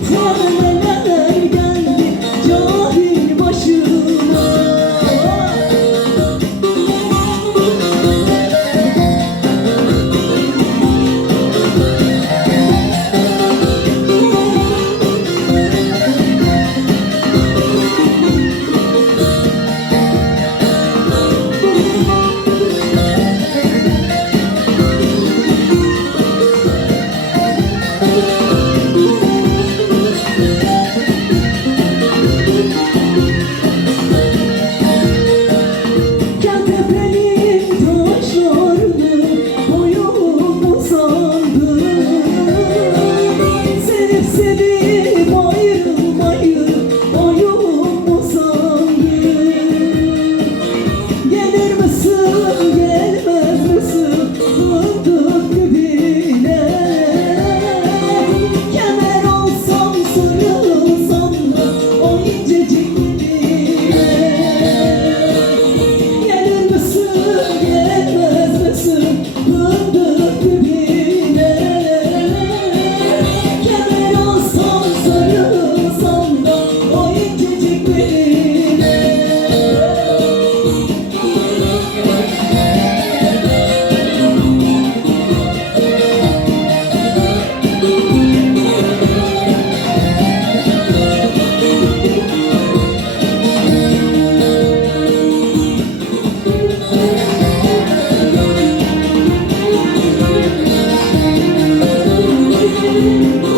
coming. you.